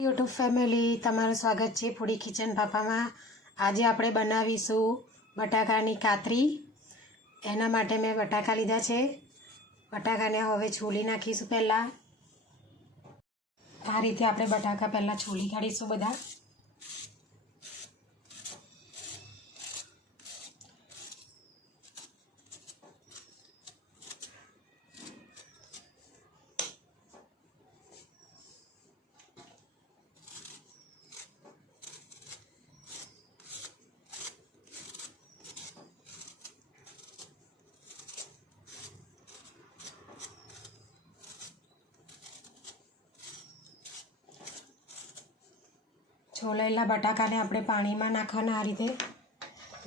YouTube family તમારું સ્વાગત છે ફૂડી કિચન પાપામાં। આજે આપણે બનાવીશું બટાકાની કાતરી। એના માટે મેં બટાકા લીધા છે। બટાકાને હવે છોલી નાખીશું। પહેલાં આ રીતે આપણે બટાકા પહેલાં છોલી કાઢીશું બધા। છોલાયેલા બટાકાને આપણે પાણીમાં નાખવાના આ રીતે,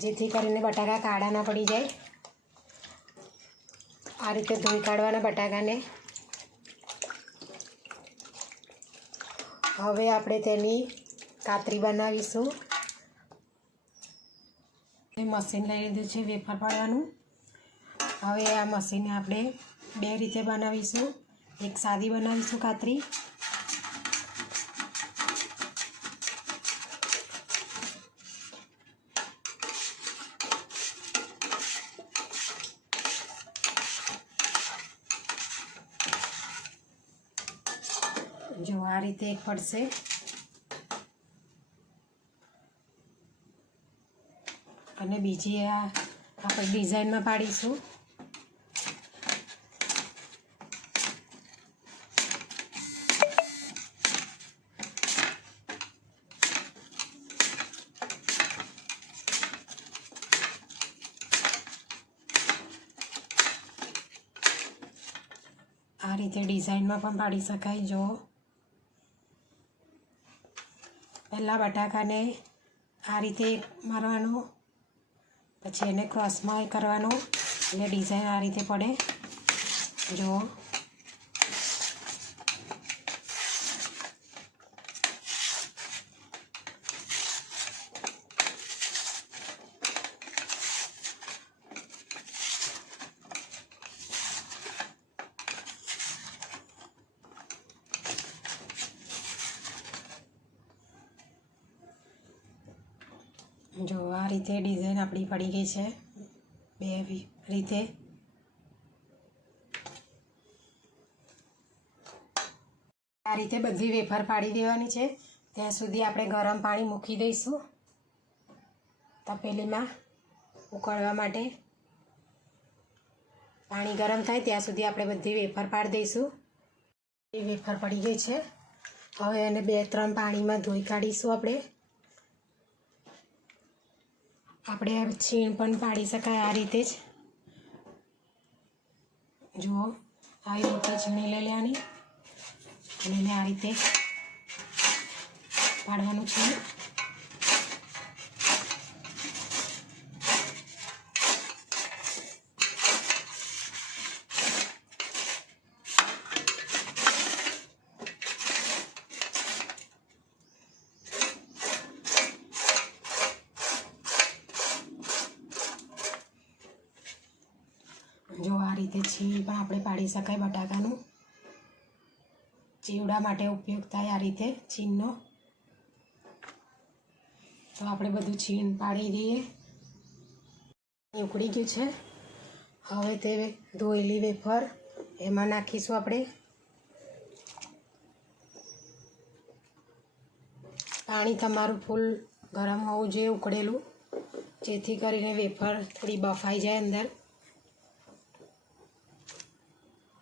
જેથી કરીને બટાકા કાળા ના પડી જાય। આ રીતે ધોઈ કાઢવાના બટાકાને। હવે આપણે તેની કાતરી બનાવીશું। મશીન લઈ લીધું છે વેફર પાડવાનું। હવે આ મશીનને આપણે બે રીતે બનાવીશું। એક સાદી બનાવીશું કાતરી, જો આ રીતે એક પડશે, અને બીજી આ આપણે ડિઝાઇનમાં પાડીશું। આ રીતે ડિઝાઇનમાં પણ પાડી શકાય। જો પહેલાં બટાકાને આ રીતે મારવાનો, પછી એને ક્રોસમાં કરવાનો એટલે ડિઝાઇન આ રીતે પડે। જો આ રીતે ડિઝાઇન આપણી પડી ગઈ છે બે રીતે। આ રીતે બધી વેફર પાડી દેવાની છે। ત્યાં સુધી આપણે ગરમ પાણી મૂકી દઈશું તપેલીમાં ઉકળવા માટે। પાણી ગરમ થાય ત્યાં સુધી આપણે બધી વેફર પાડી દઈશું। એ વેફર પડી ગઈ છે। હવે એને 2-3 પાણીમાં ધોઈ કાઢીશું। આપણે છીણ પણ પાડી શકાય આ રીતે જ। જુઓ આવી મોટી છીણી લઈ લેવાની અને એને આ રીતે પાડવાનું છે। જો આ રીતે છીણ પણ આપણે પાડી શકાય બટાકાનું। ચીવડા માટે ઉપયોગ થાય આ રીતે છીણનો। તો આપણે બધું છીણ પાડી દઈએ। ઉકળી ગયું છે। હવે તે ધોયેલી વેફર એમાં નાખીશું આપણે। પાણી તમારું ફૂલ ગરમ હોવું જોઈએ, ઉકળેલું, જેથી કરીને વેફર થોડી બફાઈ જાય અંદર।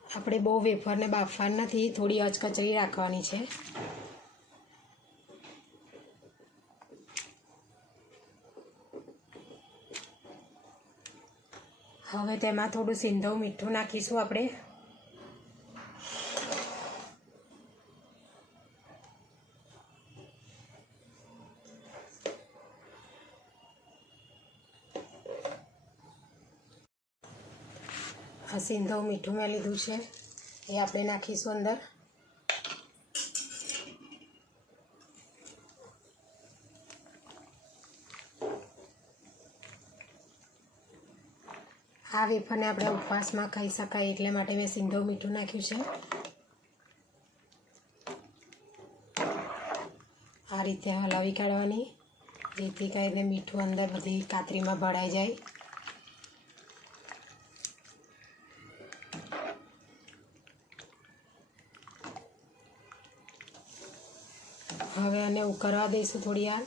આપણે બહુ વેફરને બાફવાની નથી, થોડી અચકચરી રાખવાની છે। હવે તેમાં થોડું સિંધવ મીઠું નાખીશું આપણે। આ સિંધવ મીઠું મેં લીધું છે એ આપણે નાખીશું અંદર। આ વેફરને આપણે ઉપવાસમાં ખાઈ શકાય એટલે માટે મેં સિંધવ મીઠું નાખ્યું છે। આ રીતે હલાવી કાઢવાની, જેથી કરીને મીઠું અંદર બધી કાતરીમાં ભળાઈ જાય. હવે આને ઉકળવા દઈશું થોડી વાર,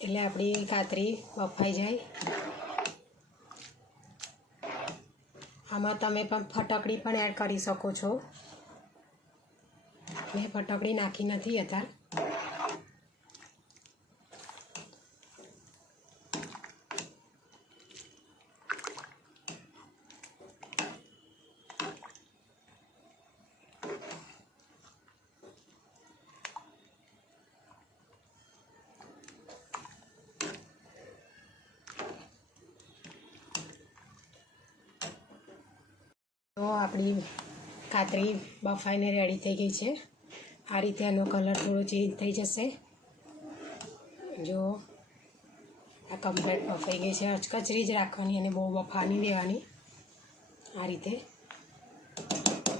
એટલે આપણી કાતરી બફાઈ જાય. આમાં તમે પણ ફટકડી પણ એડ કરી શકો છો. મેં ફટકડી નાખી નથી અત્યારે. તો આપણી કાતરી બફાઈને રેડી થઈ ગઈ છે. આ રીતે આનો કલર થોડો ચેન્જ થઈ જશે. જો આ કમ્પ્લીટ બફાઈ ગઈ છે. અચકચરી જ રાખવાની અને બહુ બફા નહીં દેવાની. આ રીતે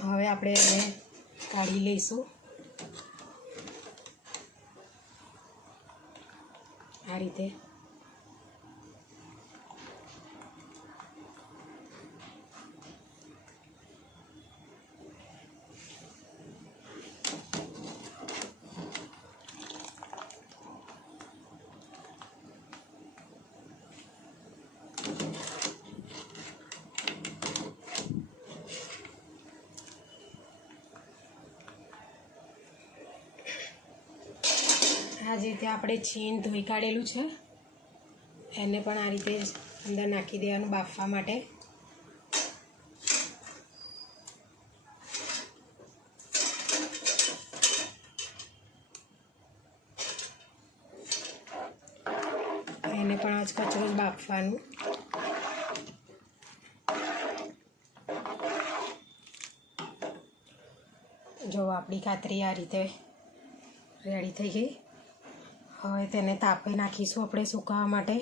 હવે આપણે એને કાઢી લઈશું. આ રીતે આ જ રીતે આપણે છીણ ધોઈ કાઢેલું છે, એને પણ આ રીતે જ અંદર નાખી દેવાનું બાફવા માટે. એને પણ આજ કચરો જ બાફવાનું. જો આપણી કાતરી આ રીતે રેડી થઈ ગઈ. હવે તેને તાપે નાખીશું આપણે સુકાવા માટે.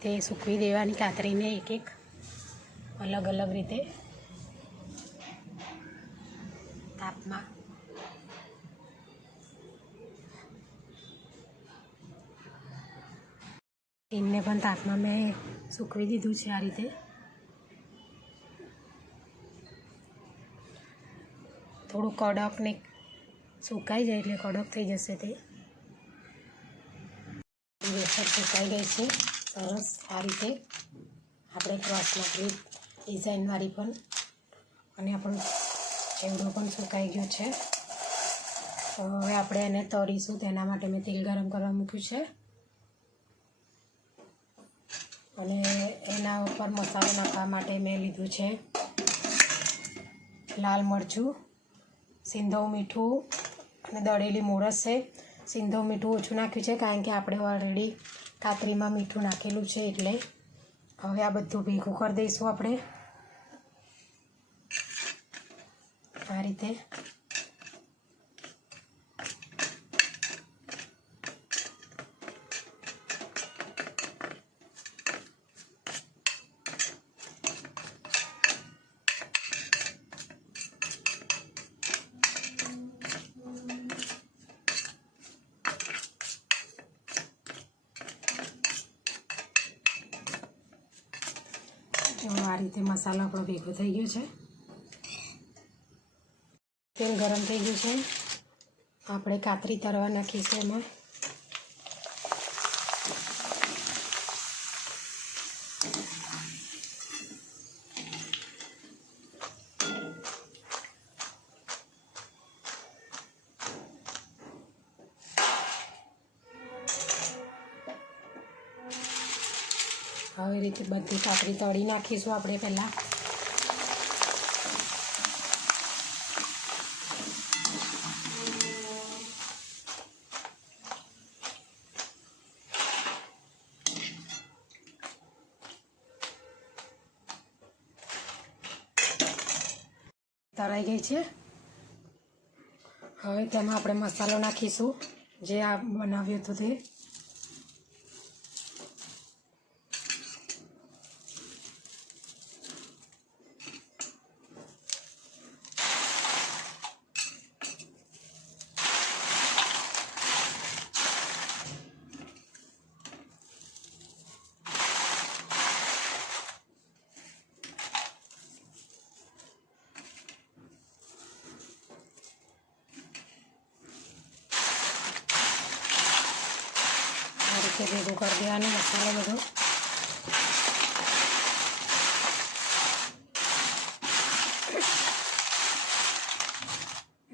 તે સૂકવી દેવાની કાતરીને એક એક અલગ અલગ રીતે તાપમાં. એને પણ તાપમાં મેં સૂકવી દીધું છે. આ રીતે થોડું કડક ને સુકાઈ જાય એટલે કડક થઈ જશે. તે વેફર સુકાઈ ગઈ છે સરસ. આ રીતે આપણે ક્રોસ નાખી ડિઝાઇનવાળી પણ, અને આપણું ચેવડો પણ સુકાઈ ગયો છે. તો હવે આપણે એને તળીશું. તેના માટે મેં તેલ ગરમ કરવા મૂક્યું છે, અને એના ઉપર મસાલો નાખવા માટે મેં લીધું છે લાલ મરચું, સિંધવ મીઠું અને દળેલી મોરસ છે. સિંધવ મીઠું ઓછું નાખ્યું છે કારણ કે આપણે ઓલરેડી કાતરીમાં મીઠું નાખેલું છે. એટલે હવે આ બધું ભેગું કરી દઈશું આપણે આ રીતે. આ રીતે મસાલો આપણો ભેગો થઈ ગયો છે. તેલ ગરમ થઈ ગયું છે. આપણે કાતરી તળવા નાખીશું એમાં. આવી રીતે બધી કાતરી તળી નાખીશું આપણે પહેલાં. તળાઈ ગઈ છે. હવે તેમાં આપણે મસાલો નાખીશું જે આ બનાવ્યું હતું તે. ભેગું કરી દેવાનું મસાલો બધો.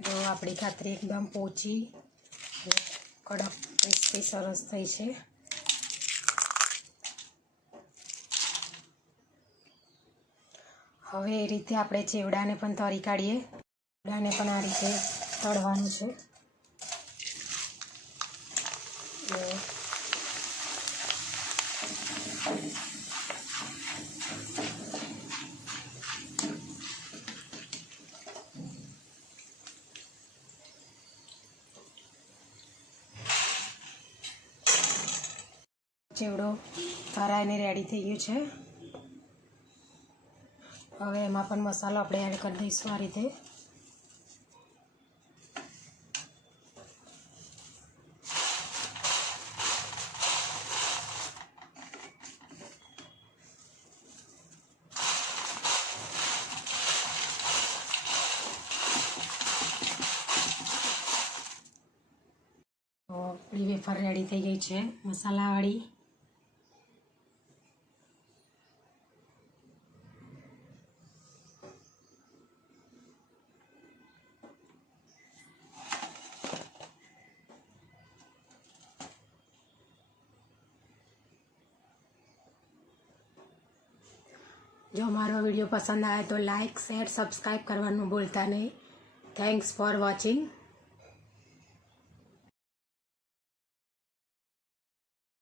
જો આપણી કાતરી એકદમ પોચી કડક ક્રિસ્પી સરસ થઈ છે. હવે એ રીતે આપણે ચેવડાને પણ તળી કાઢીએ. ચેવડાને પણ આ રીતે તળવાનું છે. ચેવડો તળાઈને રેડી થઈ ગયું છે. હવે એમાં પણ મસાલો આપણે એડ કરી દઈશું આ રીતે. તો આપણી વેફર રેડી થઈ ગઈ છે મસાલાવાળી. જો મારો વિડીયો પસંદ આવે તો લાઇક શેર સબસ્ક્રાઈબ કરવાનું ભૂલતા નહીં. Thanks for watching.